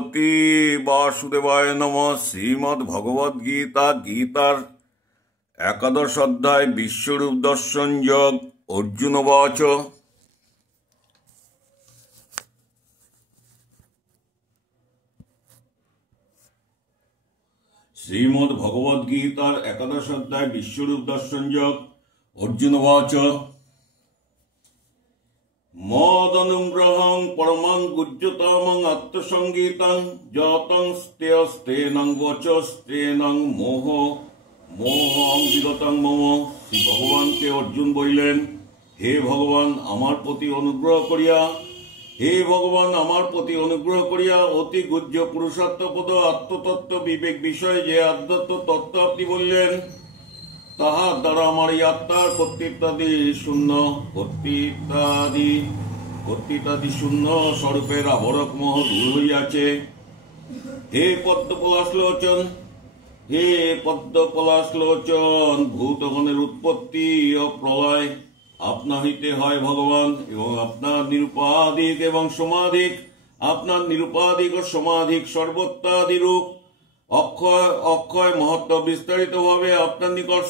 ভগবতী বাসুদেবায় নমঃ। শ্রীমদ্ ভগবদ গীতা গীতার একাদশ অধ্যায় বিশ্বরূপ দর্শন যোগ। অর্জুন বাচ শ্রীমদ্ ভগবদ গীতার একাদশ অধ্যায় বিশ্বরূপ দর্শন যোগ। অর্জুন বাচ মদনুগ্রহং পরমং গুজ্জতমং আত্মসংগীতং যতং স্তেয়স্তেনং বচস্তেনং মোহং বিগতং মম। শ্রী ভগবানকে অর্জুন বললেন, হে ভগবান আমার প্রতি অনুগ্রহ করিয়া অতি গুহ্য পুরুষার্থপদ আত্মতত্ত্ব বিবেক বিষয়ে যে আধ্যাত্ম তত্ত্ব আপনি বললেন, তাহার দ্বারা আমার এই আত্মার কর্তৃত্বাদি শূন্য স্বরূপের আবরক মোহ দূর হইয়াছে। হে পদ্মপলাশলোচন ভূতগণের উৎপত্তি ও প্রলয় আপনা হইতে হয় ভগবান, এবং আপনার নিরুপাধিক ও সমাধিক সর্বত্রাদিরূপ অক্ষয় মহত্ব বিস্তারিত ভাবে আপনার নিকট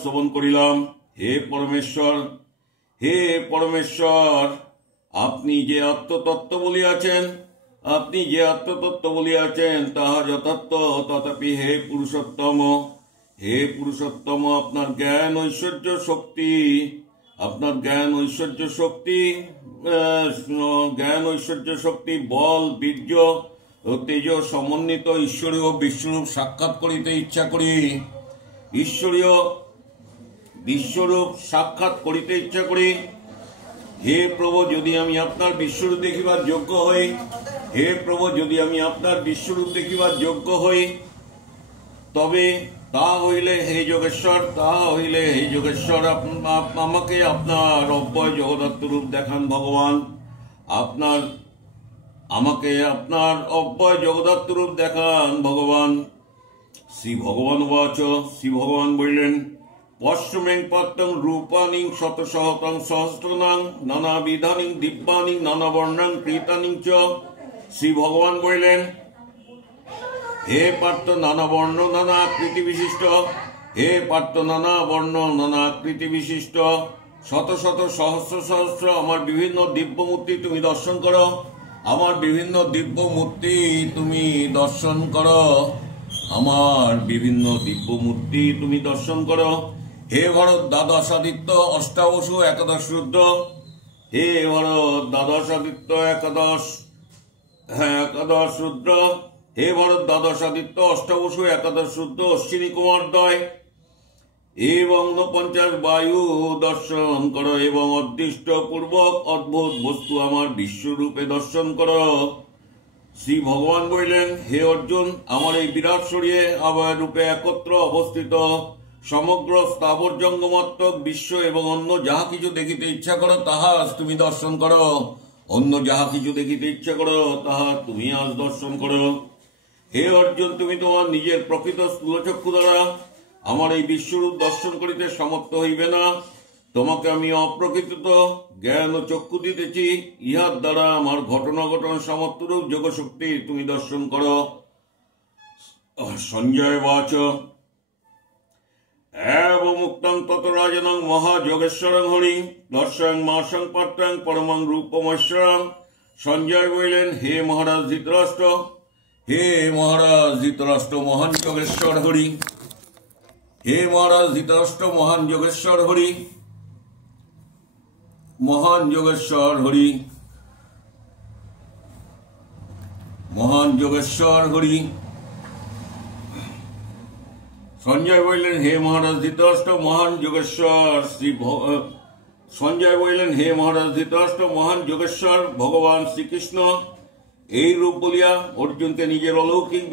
শ্রবণ করিলাম। হে পরমেশ্বর, আপনি যে আত্মতত্ত্ব বলিয়াছেন তাহা যথার্থ। তথাপি হে পুরুষোত্তম, আপনার জ্ঞান ঐশ্বর্য শক্তি বল বীর্য ও তেজ সমন্বিত ঈশ্বরীয় বিশ্বরূপ সাক্ষাৎ করিতে ইচ্ছা করি। হে প্রভু, যদি আমি আপনার বিশ্বরূপ দেখিবার যোগ্য হই, তবে তা হইলে হে যোগেশ্বর আমাকে আপনার অব্যয় জগদত্ত রূপ দেখান ভগবান। আমাকে আপনার অব্যয় জগদত্ত রূপ দেখান ভগবান। শ্রী ভগবান বললেন, পশ্চিমেং পত্তং রূপানিং শতসহতং সহস্রনাং নানাবিধানিং দিব্যানিং নানাবর্ণাং কৃতানিং চ। শ্রী ভগবান বললেন, হে পার্থ, নানা বর্ণ নানা আকৃতি বিশিষ্ট শত শত সহস্র সহস্র আমার বিভিন্ন দিব্য মূর্তি তুমি দর্শন করো। হে ভরত, দ্বাদশাদিত্য অষ্টাবসু একাদশ রুদ্র। অশ্বিনী কুমারদ্বয় এবং 49 বায়ু দর্শন করো, এবং অদৃষ্ট পূর্বক অদ্ভুত বস্তু আমার বিশ্বরূপে দর্শন করো। শ্রী ভগবান বললেন, হে অর্জুন, আমার এই বিরাট শরীরে আবয় রূপে একত্র অবস্থিত সমগ্র স্থাবর জঙ্গমাত্মক বিশ্ব এবং অন্য যাহা কিছু দেখিতে ইচ্ছা করো তাহা তুমি দর্শন করো। তুমি আজ দর্শন করো। হে অর্জুন, তুমি তোমার নিজের প্রকৃত স্থূলচক্ষু দ্বারা আমার এই বিশ্বরূপ দর্শন করিতে সমর্থ হইবে না। তোমাকে আমি অপ্রকৃত জ্ঞান ও চক্ষু দিতেছি, ইহার দ্বারা আমার ঘটনা সমর্থরূপ যোগশক্তি তুমি দর্শন করো। সঞ্জয় বাচ মুক্তং তত রাজনং মহাযোগেশ্বরং হরি দর্শং মাসং পাত্রং পরমং রূপমশ্বরং। সঞ্জয় বললেন, হে মহারাজ ধৃতরাষ্ট্র মহান যোগেশ্বর হরি। সঞ্জয় বললেন, হে মহারাজ ধৃতরাষ্ট্র মহান যোগেশ্বর ভগবান শ্রীকৃষ্ণ এই রূপ বলিয়া অর্জুনকে নিজের অলৌকিক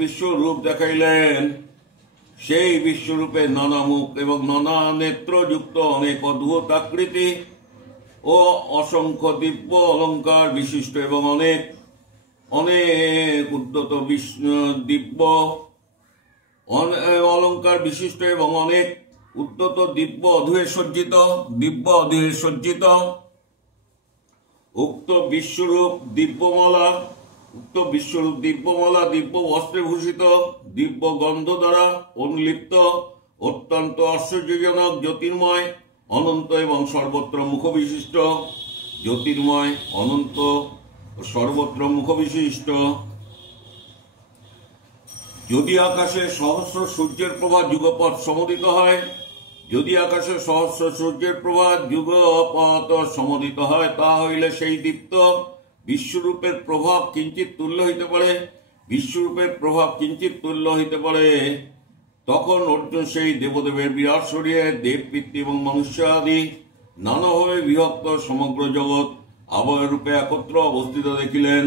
বিশ্বরূপ দেখাইলেন। সেই বিশ্বরূপে নানা মুখ এবং নানা নেত্র যুক্ত অনেক অদ্ভুত আকৃতি ও অসংখ্য দিব্য অলঙ্কার বিশিষ্ট এবং অনেক দিব্য অলঙ্কার বিশিষ্ট এবং অনেক উদ্যত দিব্য অধুয়ে সজ্জিত উক্ত বিশ্বরূপ দিব্যমালা দিব্য বস্ত্রে ভূষিত, দিব্য গন্ধ দ্বারা অনুলিপ্ত, অত্যন্ত আশ্চর্যজনক, জ্যোতির্ময়, অনন্ত এবং সর্বত্র মুখবিশিষ্ট, যদি আকাশে সহস্র সূর্যের প্রভা যুগপৎ সমদিত হয়, তা হইলে সেই দীপ্ত বিশ্বরূপের প্রভাব কিঞ্চিত তুল্য হইতে পারে। তখন অর্জুন সেই দেবদেবের বিরাট শরীরে দেব, পিতৃ এবং মনুষ্য আদি নানাভাবে বিভক্ত সমগ্র জগৎ অবয়রূপে একত্র অবস্থিত দেখিলেন।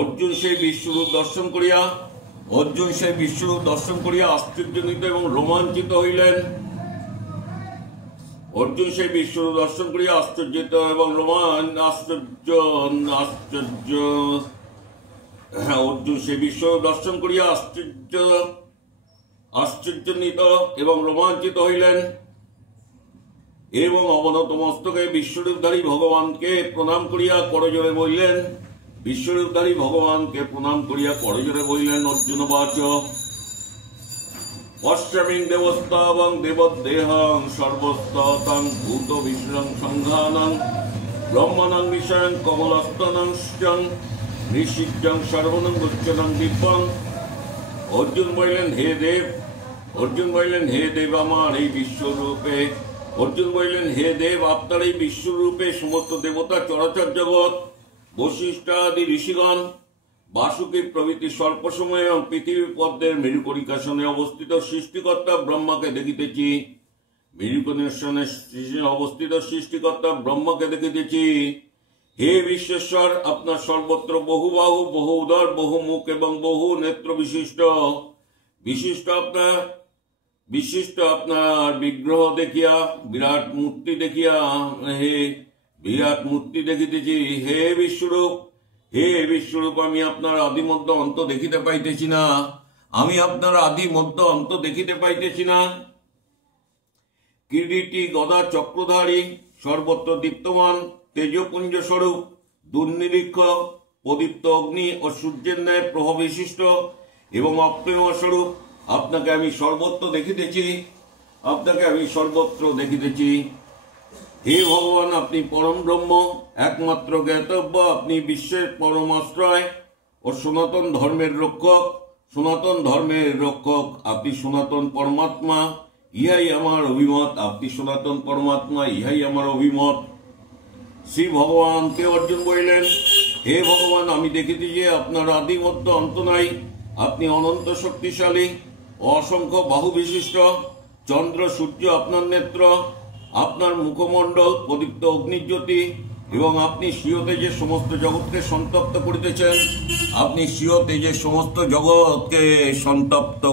অর্জুন সেই বিশ্বরূপ দর্শন করিয়া আশ্চর্যান্বিত এবং রোমাঞ্চিত হইলেন। এবং অবনত মস্তকে বিশ্বরূপধারী ভগবানকে প্রণাম করিয়া করজোড়ে বলিলেন, অর্জুন বাচ পশ্যামিং দেবস্তাবং দেবদেহং সর্বস্তং ভূত বিষ্ণুং সংঘানং ব্রহ্মণং নিশয়ং কমলস্তনং নিষিদ্ধং সর্বনং গুচ্ছনং দিব্যং। অর্জুন বলিলেন, হে দেব, আমার এই বিশ্বরূপে আপনার এই বিশ্বরূপে সমস্ত দেবতা, চরাচর জগৎ, বশিষ্ঠ আদি ঋষিগণ, বাসুকী প্রভৃতি সর্পসময় এবং পৃথিবী পদ্মের মেরুকরিকাসনে অবস্থিত সৃষ্টিকর্তা ব্রহ্মাকে দেখিতেছি। হে বিশ্বেশ্বর, আপনার সর্বত্র বহু বাহু, বহু উদর, বহু মুখ এবং বহু নেত্র বিশিষ্ট আপনার বিগ্রহ দেখিয়া, বিরাট মূর্তি দেখিতেছি। হে বিশ্বরূপ, আমি আপনার আদি মধ্য অন্ত দেখিতে পাইতেছি না। কিরীটি, গদা, চক্রধারী, সর্বত্র দীপ্তমান, তেজপুঞ্জ স্বরূপ, দুর্নিরীক্ষ, প্রদীপ্ত অগ্নি ও সূর্যের ন্যায় প্রভা বিশিষ্ট এবং অপ্রেমা স্বরূপ আপনাকে আমি সর্বত্র দেখিতেছি। হে ভগবান, আপনি পরম ব্রহ্ম, একমাত্র জ্ঞাতব্য, আপনি বিশ্বের পরম আশ্রয় ও সনাতন ধর্মের রক্ষক। আপনি সনাতন পরমাত্মা, ইহাই আমার অভিমত। শ্রী ভগবানকে অর্জুন বলিলেন, হে ভগবান, আমি দেখিতে যে আপনার আদি মধ্য অন্ত নাই। আপনি অনন্ত শক্তিশালী, অসংখ্য বাহু বিশিষ্ট, চন্দ্র সূর্য আপনার নেত্র, আপনার মুখমণ্ডল প্রদীপ্ত অগ্নিজ্যোতি, এবং আপনি স্বীয় তেজে সমস্ত জগৎকে সন্তপ্ত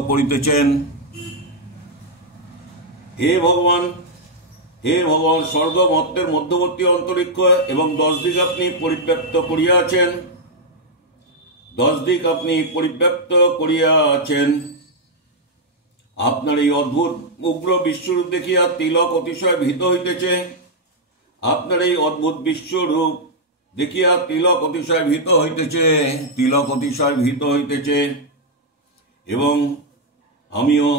করিতেছেন। হে ভগবান, স্বর্গ মর্ত্যের মধ্যবর্তী অন্তরিক্ষ এবং 10 দিক আপনি পরিব্যাপ্ত করিয়াছেন। আপনার এই অদ্ভুত উগ্র বিশ্বরূপ দেখিয়া তিলক অতিশয় ভীত হইতেছে, এবং আমিও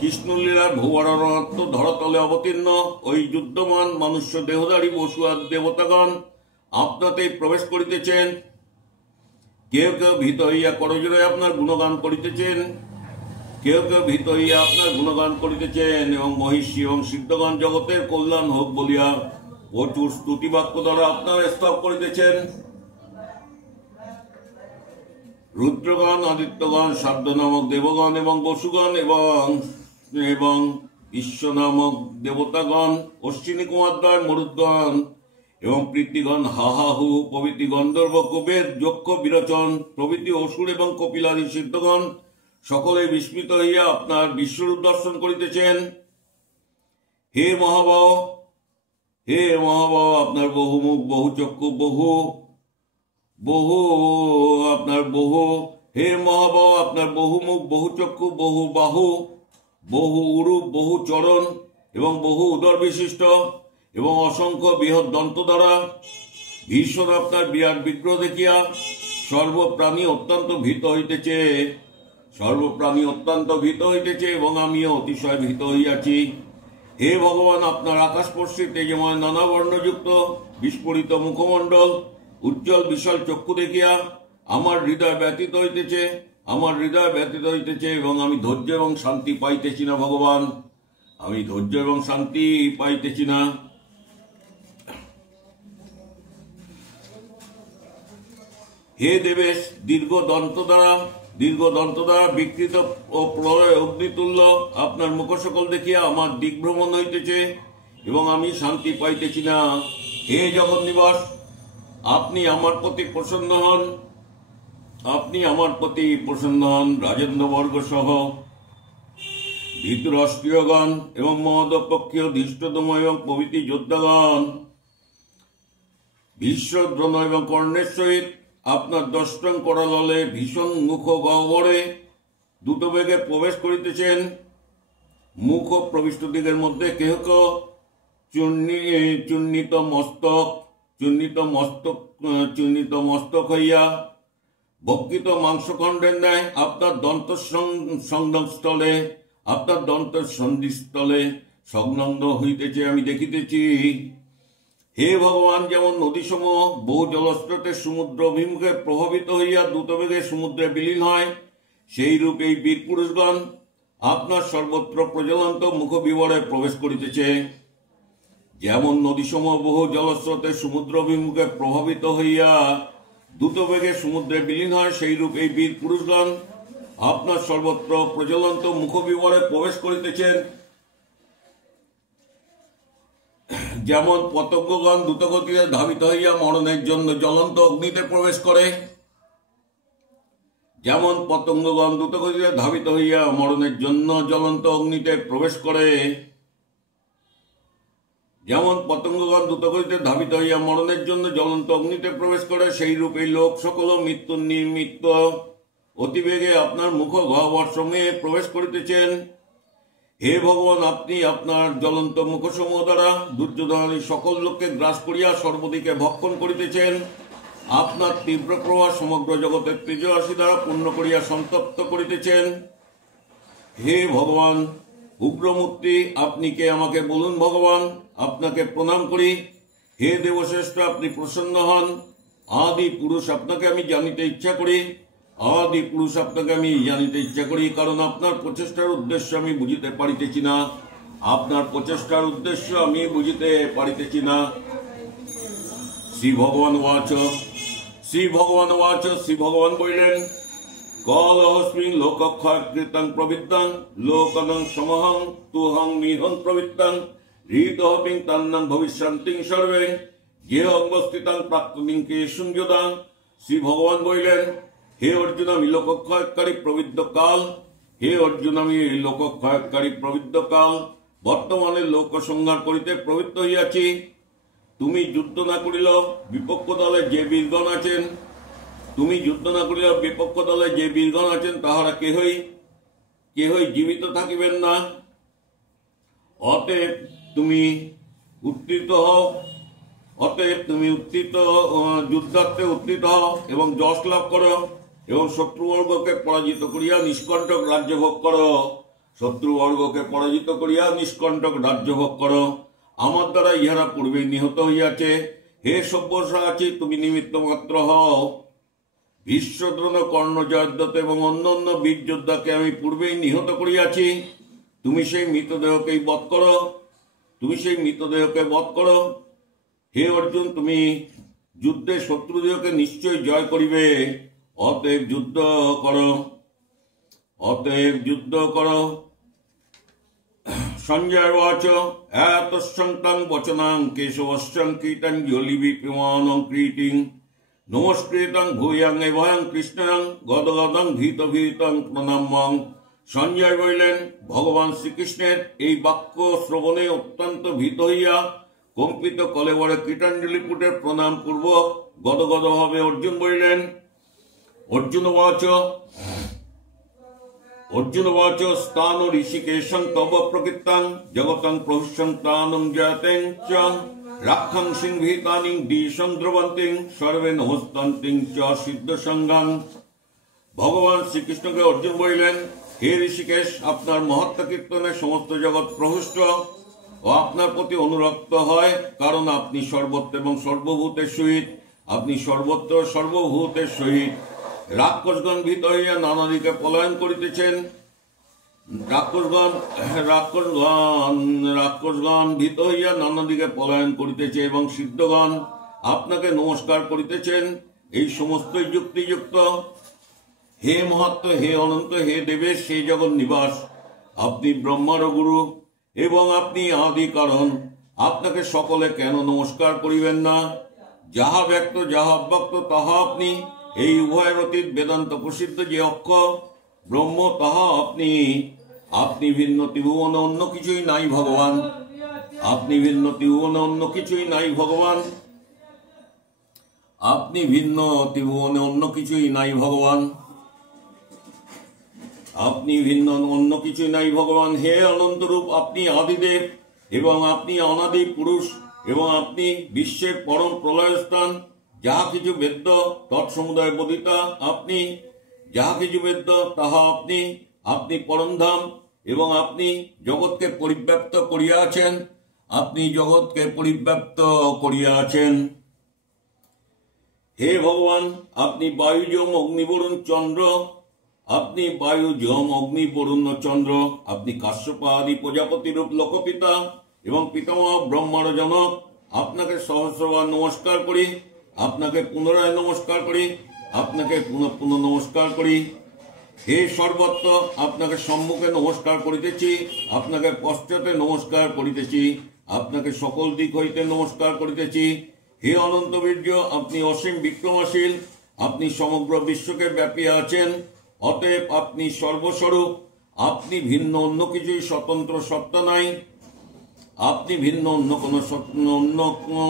কৃষ্ণলীলার ভুবরণত্ব ধরাতলে অবতীর্ণ ওই যুদ্ধমান মনুষ্য দেহধারী বসু আর দেবতাগণ আপনাতেই প্রবেশ করিতেছেন। কেউ কেউ ভীত হইয়া করজোড়ে আপনার গুণগান করিতেছেন, এবং মহিষী এবং সিদ্ধগণ জগতের কল্যাণ হোক বলিয়া প্রচুর স্তুতি বাক্য দ্বারা আপনারা স্তব করিতেছেন। রুদ্রগণ, আদিত্যগণ, সাধ্য নামক দেবগণ এবং বসুগণ এবং ঈশ্বর নামক দেবতাগণ, অশ্বিনী কুমারদ্বয়, মরুদ্গণ এবং পৃথিগণ, হাহাহু প্রভৃতি গন্ধর্ব, কুবের, যক্ষ, বিরোচন প্রভৃতি অসুর এবং কপিলাদি সিদ্ধগণ সকলে বিস্মিত হইয়া আপনার বিশ্বরূপ দর্শন করিতেছেন। হে মহাবাহ, হে মহাবাহু, আপনার বহুমুখ বহু চক্ষু বহু বহু আপনার বহু হে মহাবাহু, আপনার বহুমুখ বহু চক্ষু বহু বাহু বহু উরূপ বহু চরণ এবং বহু উদর বিশিষ্ট এবং অসংখ্য বৃহৎ দন্ত দ্বারা ভীষণ আপনার বিরাট বিগ্রহ দেখিয়া সর্বপ্রাণী অত্যন্ত ভীত হইতেছে, সর্বপ্রাণী অত্যন্ত ভীত হইতেছে এবং আমিও অতিশয় ভীত হইয়াছি। হে ভগবান, আপনার আকাশস্পর্শী তেজময় নানা বর্ণযুক্ত বিস্ফোরিত মুখমণ্ডল উজ্জ্বল বিশাল চক্ষু দেখিয়া আমার হৃদয় ব্যতীত হইতেছে, আমার হৃদয় ব্যতীত হইতেছে এবং আমি ধৈর্য এবং শান্তি পাইতেছি না। ভগবান, আমি ধৈর্য এবং শান্তি পাইতেছি না। হে দেবেশ, দীর্ঘ দন্ত দ্বারা বিকৃত ও প্রলয় অগ্নিতুল্য আপনার মুখসকল দেখিয়া আমার দিগ্ভ্রমণ হইতেছে এবং আমি শান্তি পাইতেছি না। হে জগৎ নিবাস, আপনি আমার প্রতি প্রসন্ন হন, আপনি আমার প্রতি প্রসন্ন হন। রাজেন্দ্রবর্গ সহ ধৃতরাষ্ট্রীয়গণ এবং মহোদপক্ষীয় ধৃষ্টতম এবং প্রভৃতি যোদ্ধাগণ ভীষ্মদ্রোণ এবং কর্ণের সহিত আপনার দষ্টং করাললে ভীষণ মুখ গহ্বরে দ্রুতবেগে প্রবেশ করিতেছেন। মুখ ও প্রবিষ্ট দিকের মধ্যে কেহ কেহ চূর্ণিত মস্তক হইয়া বক্ষিত মাংসখণ্ডের ন্যায় আপনার দন্ত সংস্থলে আপনার দন্তের সন্ধিস্থলে সংলগ্ন হইতেছে আমি দেখিতেছি। হে ভগবান, যেমন নদীসমূহ বহু জলস্রোতের সমুদ্র অভিমুখে প্রভাবিত হইয়া দ্রুতবেগে সমুদ্রে বিলীন হয়, সেই রূপ এই বীর পুরুষগণ আপনার সর্বত্র প্রজ্বলন্ত মুখ বিবরে প্রবেশ করিতেছে। যেমন নদীসমূহ বহু জলস্রোতের সমুদ্র অভিমুখে প্রভাবিত হইয়া দ্রুতবেগে সমুদ্রে বিলীন হয়, সেই রূপ এই বীর পুরুষগণ আপনার সর্বত্র প্রজ্বলন্ত মুখ বিবরে প্রবেশ করিতেছেন। যেমন পতঙ্গগণ দ্রুতগতিতে ধাবিত হইয়া মরণের জন্য জ্বলন্ত অগ্নিতে প্রবেশ করে, যেমন পতঙ্গগণ দ্রুতগতিতে ধাবিত হইয়া মরণের জন্য জ্বলন্ত অগ্নিতে প্রবেশ করে, যেমন পতঙ্গগণ দ্রুতগতিতে ধাবিত হইয়া মরণের জন্য জ্বলন্ত অগ্নিতে প্রবেশ করে, সেই রূপে লোক সকল মৃত্যু নিমিত্ত অতিবেগে আপনার মুখ গহ্বর সমূহে প্রবেশ করিতেছেন। হে ভগবান, আপনি আপনার জ্বলন্ত মুখসমূহ দ্বারা দুর্যোধনাদি সকল লোককে গ্রাস করিয়া সর্বদিকে ভক্ষণ করিতেছেন। আপনার তীব্র প্রভাব সমগ্র জগতের তেজরাশি দ্বারা পূর্ণ করিয়া সন্তপ্ত করিতেছেন। হে ভগবান উগ্রমূর্তি, আপনি কে আমাকে বলুন। ভগবান, আপনাকে প্রণাম করি। হে দেবশ্রেষ্ঠ, আপনি প্রসন্ন হন। আদি পুরুষ আপনাকে আমি জানিতে ইচ্ছা করি, আদি পুরুষ আপনাকে আমি জানিতে ইচ্ছা করি, কারণ আপনার প্রচেষ্টার উদ্দেশ্য আমি বুঝিতে পারিতেছি না, আপনার প্রচেষ্টার উদ্দেশ্য আমি বুঝিতে পারিতেছি না। শ্রী ভগবান ওয়াচ, শ্রী ভগবান ওয়াচ, শ্রী ভগবান বলিলেন, কলহস্মিং লোকক্ষয়কৃতং প্রবৃত্তং লোকনং সমহং তুহং নিহং প্রবৃত্তং হৃতহপিং তন্নং ভবিষ্যন্তিং সর্বে গেহ অবস্থিতং প্রাক্তনিং কে সংযোদাং। শ্রী ভগবান বলিলেন, হে অর্জুন, আমি লোকক্ষয়কারী প্রবৃদ্ধ কাল, হে অর্জুন, আমি লোকক্ষয়কারী প্রবৃদ্ধ কাল বর্তমানে লোক সংহার করিতে প্রবৃত্ত হইয়াছি। তুমি যুদ্ধ না করিল বিপক্ষ দলে যে বীরগণ আছেন, তুমি যুদ্ধ না করিল বিপক্ষ দলে যে বীরগণ আছেন তাহারা কেহই জীবিত থাকিবেন না। অতএব তুমি উত্থিত হও, অতএব তুমি যুদ্ধার্থে উত্থিত হও এবং যশ লাভ করো এবং শত্রুবর্গকে পরাজিত করিয়া নিষ্কণ্টক রাজ্য ভোগ করো, শত্রুবর্গকে পরাজিত করিয়া নিষ্কণ্টক রাজ্য ভোগ করো। আমার দ্বারা ইহারা পূর্বে নিহত হইয়াছে। হে সব্যসাচী, তুমি নিমিত্ত মাত্র হও। ভীষ্মদ্রোণ কর্ণ জয়দ্রথ এবং অন্যান্য বীর যোদ্ধাকে আমি পূর্বেই নিহত করিয়াছি। তুমি সেই মৃতদেহকেই বধ করো, তুমি সেই মৃতদেহকে বধ করো। হে অর্জুন, তুমি যুদ্ধে শত্রুদেহকে নিশ্চয় জয় করিবে। অতএব যুদ্ধ করো, অতএব যুদ্ধ করো। সঞ্জয় বাচ, এতসংতং বচনাং কেশবস্যং কীর্তঞ্জলি বিপিমানং কীর্তিং নমস্কৃতং ভূয়াং এবয়ং কৃষ্ণং গদগদং ভীতভীতং প্রণাম্যং। সঞ্জয় বলিলেন, ভগবান শ্রীকৃষ্ণের এই বাক্য শ্রবণে অত্যন্ত ভীত হইয়া কম্পিত কলেবরে কীটাঞ্জলি পুটে প্রণাম পূর্বক গদগদ ভাবে অর্জুন বলিলেন, অর্জুন বাচ স্থান ঋষিকেশং তব প্রকৃতাং জগতং প্রহুষ্যন্তানং জাতেং চ রাক্ষাং সিংহিতানিং দিশং দ্রবন্তিং সর্বে নমস্তান্তিং চ সিদ্ধ সংঘাং। ভগবান শ্রীকৃষ্ণকে অর্জুন বলিলেন, হে ঋষিকেশ, আপনার মহাত্মা কীর্তনে সমস্ত জগৎ প্রহৃষ্ট ও আপনার প্রতি অনুরক্ত হয়, কারণ আপনি সর্বত্র এবং সর্বভূতের সহিত, আপনি সর্বত্র সর্বভূতের সহিত। রাক্ষসগণ ভীত হইয়া নানা দিকে পলায়ন করিতেছেন, রাক্ষসগণ ভীত হইয়া নানা দিকে পলায়ন করিতেছে এবং সিদ্ধগণ আপনাকে নমস্কার করিতেছেন। এই সমস্তই যুক্তিযুক্ত। হে মহাত্ম, হে অনন্ত, হে দেবেশ, হে জগৎ নিবাস, আপনি ব্রহ্মার গুরু এবং আপনি আদি কারণ। আপনাকে সকলে কেন নমস্কার করিবেন না? যাহা ব্যক্ত যাহা অব্যক্ত তাহা আপনি। এই উভয়ের অতীত বেদান্ত প্রসিদ্ধ যে অক্ষর ব্রহ্ম তাহা আপনি। আপনি ভিন্ন ত্রিভুবনে অন্য কিছুই নাই ভগবান। আপনি ভিন্ন ত্রিভুবনে অন্য কিছুই নাই ভগবান। আপনি ভিন্ন ত্রিভুবনে অন্য কিছুই নাই ভগবান। আপনি ভিন্ন অন্য কিছুই নাই ভগবান। হে অনন্তরূপ, আপনি আদিদেব এবং আপনি অনাদি পুরুষ এবং আপনি বিশ্বের পরম প্রলয়স্থান। যাহা কিছু বেদ্য তৎসমুদয় বোধিতা আপনি। যাহা কিছু বেদ্য তাহা আপনি। আপনি পরমধাম এবং আপনি জগৎকে পরিব্যাপ্ত করিয়া আছেন। আপনি জগৎকে পরিব্যাপ্ত করিয়া আছেন। হে ভগবান, আপনি বায়ু যম অগ্নি বরুণ চন্দ্র। আপনি বায়ু যম অগ্নি বরুণ চন্দ্র। আপনি কাশ্যপ আদি প্রজাপতি রূপ লোকপিতা এবং পিতামহ ব্রহ্মার জনক। আপনাকে সহস্রবার নমস্কার করি, আপনাকে পুনরায় নমস্কার করি, আপনাকে পুনঃ নমস্কার করি। হে সর্বত্র, আপনাকে সম্মুখে নমস্কার করিতেছি, আপনাকে পশ্চাতে নমস্কার করিতেছি, আপনাকে সকল দিক হইতে নমস্কার করিতেছি। হে অনন্ত বীর্য, আপনি অসীম বিক্রমশীল, আপনি সমগ্র বিশ্বকে ব্যাপিয়া আছেন। অতএব আপনি সর্বস্বরূপ। আপনি ভিন্ন অন্য কিছুই স্বতন্ত্র সত্তা নাই। আপনি ভিন্ন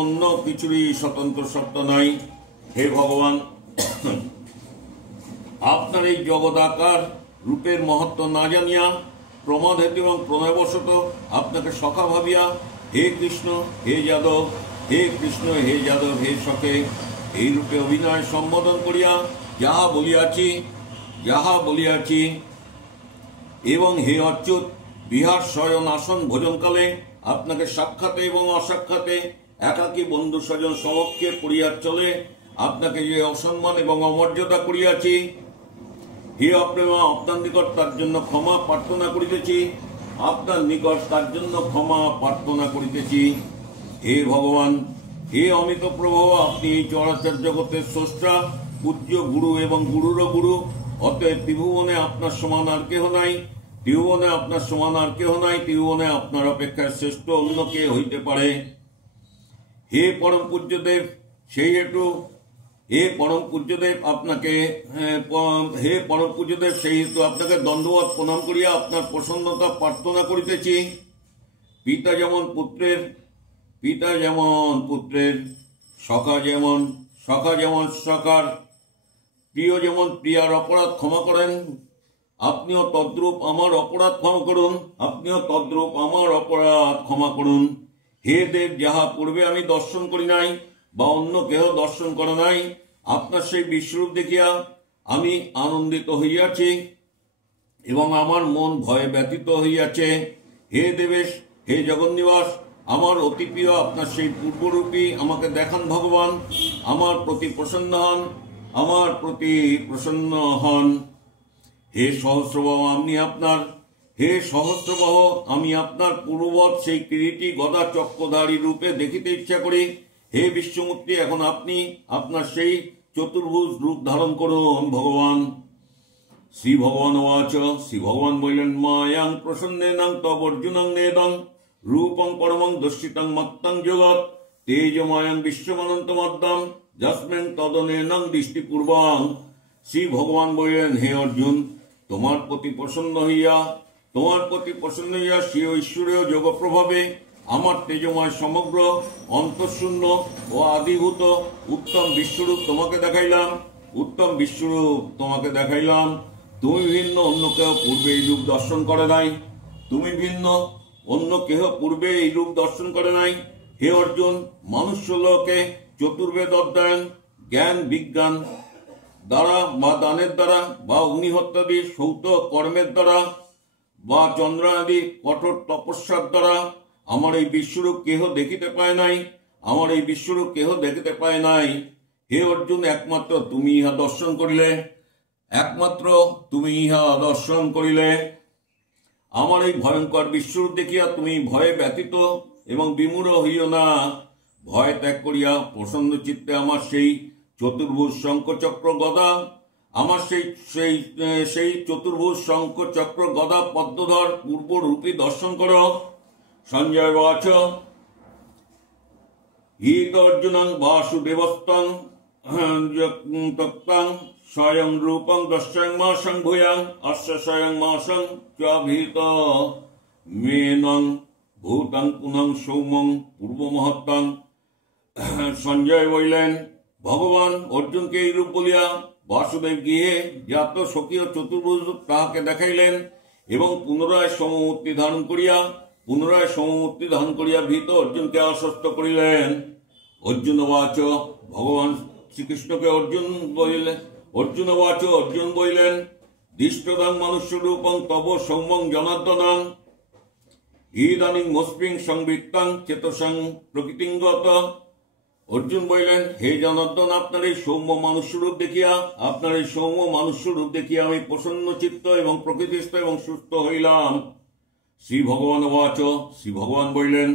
অন্য কিছুরই স্বতন্ত্র সত্তা নাই। হে ভগবান, আপনার এই জগদাকার রূপের মহত্ব না জানিয়া প্রমাদ হেতু এবং প্রণয়বশত আপনাকে সখা ভাবিয়া হে কৃষ্ণ হে যাদব, হে কৃষ্ণ হে যাদব হে সখে, এই রূপে অভিনয় সম্বোধন করিয়া যাহা বলিয়াছি এবং হে অচ্যুত, বিহার শয়ন আসন ভোজনকালে আপনাকে সাক্ষাতে এবং অসাক্ষাতে একাকী বন্ধু স্বজন সমক্ষে পরিয়াচলে আপনাকে যে অসম্মান এবং অমর্যাদা করিয়াছি, হে অপ্রেমা, আপনার নিকট তার জন্য ক্ষমা প্রার্থনা করিতেছি। আপনার নিকট তার জন্য ক্ষমা প্রার্থনা করিতেছি। হে ভগবান, হে অমিত প্রভু, আপনি এই চরাচর জগতের স্রষ্টা, পূজ্য গুরু এবং গুরুরও গুরু। অতএব ত্রিভুবনে আপনার সমান আর কেহ নাই। ত্রিভুবনে আপনার সমান আর কেহ নাই। ত্রিভুবনে আপনার অপেক্ষা শ্রেষ্ঠ অন্য কে হইতে পারে? হে পরম পূজ্যদেব, সেই হেতু আপনাকে দণ্ডবত প্রণাম করিয়া আপনার প্রসন্নতা প্রার্থনা করিতেছি। পিতা যেমন পুত্রের, সখা যেমন সখার, প্রিয় যেমন প্রিয়ার অপরাধ ক্ষমা করেন, আপনিও তদ্রূপ আমার অপরাধ ক্ষমা করুন। হে দেব, যাহা পূর্বে আমি দর্শন করি নাই বা অন্য কেহ দর্শন করে নাই, আপনার সেই বিশ্বরূপ দেখিয়া আমি আনন্দিত হইয়াছি এবং আমার মন ভয়ে ব্যথিত হইয়াছে। হে দেবেশ, হে জগন্নিবাস, আমার অতি প্রিয় আপনার সেই পূর্বরূপী আমাকে দেখান ভগবান। আমার প্রতি প্রসন্ন হন। হে সহস্রবাহ, আমি আপনার পূর্ববৎ সেই কিরীটী গদা চক্রধারী রূপে দেখিতে ইচ্ছা করি। হে বিশ্বমূর্তি, এখন আপনি আপনার সেই চতুর্ভুজ রূপ ধারণ করুন ভগবান। শ্রী ভগবান ওয়াচ, শ্রী ভগবান বললেন, মায়াং প্রসন্নেনাং তব অর্জুনং নেদং রূপং পরমং দর্শিতং মত্তং জগৎ তেজমায়ং বিশ্বমনন্ত মদ্যম যস্মিন তদনেনং দৃষ্টিপূর্বং। শ্রী ভগবান বললেন, হে অর্জুন, তোমার প্রতি প্রসন্ন হইয়া সে ঐশ্বরীয় যোগ প্রভাবে আমার তেজময় সমগ্র অন্তঃশূন্য ও আদিভূত উত্তম বিশ্বরূপ তোমাকে দেখাইলাম। উত্তম বিশ্বরূপ তোমাকে দেখাইলাম। তুমি ভিন্ন অন্য কেহ পূর্বে এই রূপ দর্শন করে নাই। তুমি ভিন্ন অন্য কেহ পূর্বে এই রূপ দর্শন করে নাই। হে অর্জুন, মনুষ্যলোকে চতুর্বেদ অধ্যয়ন, জ্ঞান বিজ্ঞান দ্বারা বা দানের দ্বারা বা অগ্নিহত্যাদি সৌত কর্মের দ্বারা বা চন্দ্রাদি কঠোর তপস্যার দ্বারা আমার এই বিশ্বরূপ কেহ দেখিতে পায় নাই। আমার এই বিশ্বরূপ কেহ দেখিতে পায় নাই। হে অর্জুন, একমাত্র তুমি ইহা দর্শন করিলে। একমাত্র তুমি ইহা দর্শন করিলে। আমার এই ভয়ঙ্কর বিশ্বরূপ দেখিয়া তুমি ভয়ে ব্যতীত এবং বিমূঢ় হইও না। ভয় ত্যাগ করিয়া প্রসন্ন চিত্তে আমার সেই চতুর্ভুজ শঙ্খচক্র গদা, আমার সেই চতুর্ভুজ শঙ্খচক্র গদা পদ্মধর পূর্বরূপী দর্শন করো। সঞ্জয় বাচ হিত অর্জুনং বাসুদেবস্তং তক্তাং স্বয়ং রূপং দর্শয়ং মাসং ভূয়াং অশ্ব স্বয়ং মাসং চ্যভীত মেনং ভূতং পুনং সৌমং পূর্ব মহত্তং। সঞ্জয় বলিলেন, ভগবান অর্জুনকে এই রূপ বলিয়া বাসুদেব গৃহে জাত স্বকীয় চতুর্ভুজ তাহাকে দেখাইলেন এবং পুনরায় সমমূর্তি ধারণ করিয়া ভীত অর্জুনকে আশ্বস্ত করিলেন। অর্জুন বাচ, ভগবান শ্রীকৃষ্ণকে অর্জুন বলিলেন, দৃষ্টদাং মনুষ্য রূপং তব সৌমং জনার্দনং ইদানিং মস্মিং সংবৃত্তাং চেতসং প্রকৃতিঙ্গত। অর্জুন বলিলেন, হে জনার্দন, আপনার এই সৌম্য মনুষ্যরূপ দেখিয়া আমি প্রসন্ন চিত্ত এবং প্রকৃতিস্থ এবং সুস্থ হইলাম। শ্রী ভগবান বাচ, শ্রী ভগবান বলিলেন,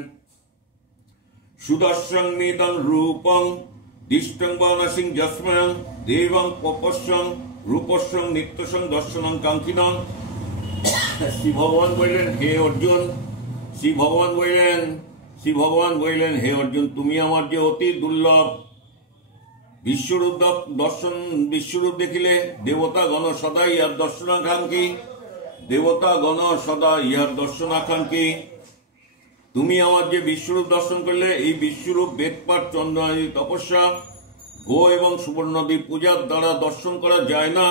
সুদর্শং মেদং রূপং দিষ্টং বানাসিং যস্ময়ং দেবং পপস্যং রূপস্যং নিত্যসং দর্শনং কাঙ্ক্ষিনং। শ্রী ভগবান বলিলেন, হে অর্জুন, হে অর্জুন, তুমি আমার যে অতি দুর্লভ বিশ্বরূপ দেখিলে দেবতাগণ সদা ইহার দর্শনাকাঙ্ক্ষী। তুমি আমার যে বিশ্বরূপ দর্শন করলে, এই বিশ্বরূপ বেদপাঠ, চন্দ্রাদি তপস্যা, গো এবং সুবর্ণদ্বীপ পূজার দ্বারা দর্শন করা যায় না।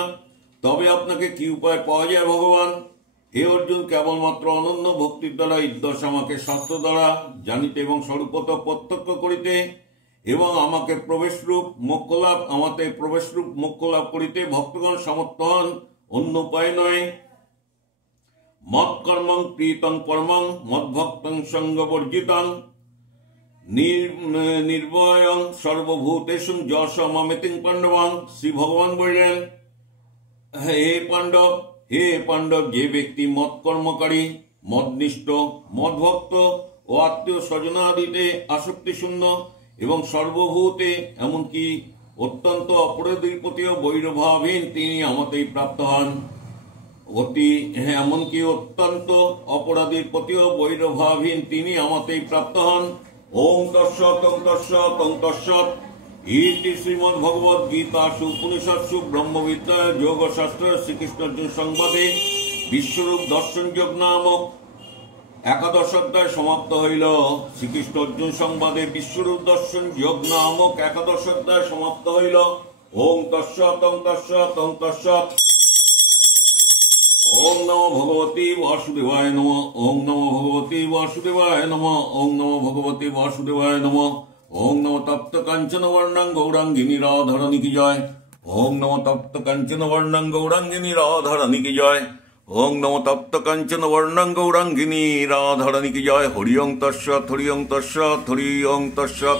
তবে আপনাকে কি উপায় পাওয়া যায় ভগবান? হে অর্জুন, কেবলমাত্র অনন্য ভক্তির দ্বারা ঈদর্শ আমাকে শাস্ত্র দ্বারা জানিতে এবং স্বরূপত প্রত্যক্ষ করিতে এবং আমাতে প্রবেশরূপ মোক্ষ লাভ করিতে ভক্তগণ সমর্থ হন, অন্য উপায় নয়। মৎ কর্মং প্রীতং পরমং মদ্ভক্তং সঙ্গবর্জিতং নির্ভয়ং সর্বভূতেষু যশ মমেতিং পাণ্ডবং। শ্রী ভগবান বললেন, হে পাণ্ডব, যে ব্যক্তি মত কর্মকারী, মদনিষ্ঠ, মদভক্ত ও আত্মীয় স্বজনাদিতে আসক্তি শূন্য এবং সর্বভূতে এমনকি অত্যন্ত অপরাধীর প্রতিও বৈরভাবহীন, তিনি আমাতেই প্রাপ্ত হন। ওং তৎসৎ ওং তৎসৎ ওং তৎসৎ। ইতি শ্রীমদ্ ভগবদ গীতাসু উপনিষৎসু ব্রহ্মবিদ্যায় যোগশাস্ত্র শ্রীকৃষ্ণ অর্জুন সংবাদে বিশ্বরূপ দর্শন যোগ নামক 11 অধ্যায় সমাপ্ত হইল। শ্রীকৃষ্ণ অর্জুন সংবাদে বিশ্বরূপ দর্শন যোগ নামক 11 অধ্যায় সমাপ্ত হইল। ওং তৎসৎ ওং তৎসৎ ওং তৎসৎ। ওং নমো ভগবতে বাসুদেবায় নমঃ। ওং নমো ভগবতে বাসুদেবায় নমঃ। ওং নমো ভগবতে বাসুদেবায় নমঃ। ওং নমো তপ্ত কাঞ্চন বর্ণাং গৌরাঙ্গিনী রাধারানী কি জয়। ওং নমো তপ্ত কাঞ্চন বর্ণাং গৌরাঙ্গিনী রাধারানী কি জয়। ওং নমো তপ্ত কাঞ্চন বর্ণাং গৌরাঙ্গিনী রাধারানী কি জয়। হরি ওং তৎসৎ, হরি ওং তৎসৎ, হরি ওং তৎসৎ।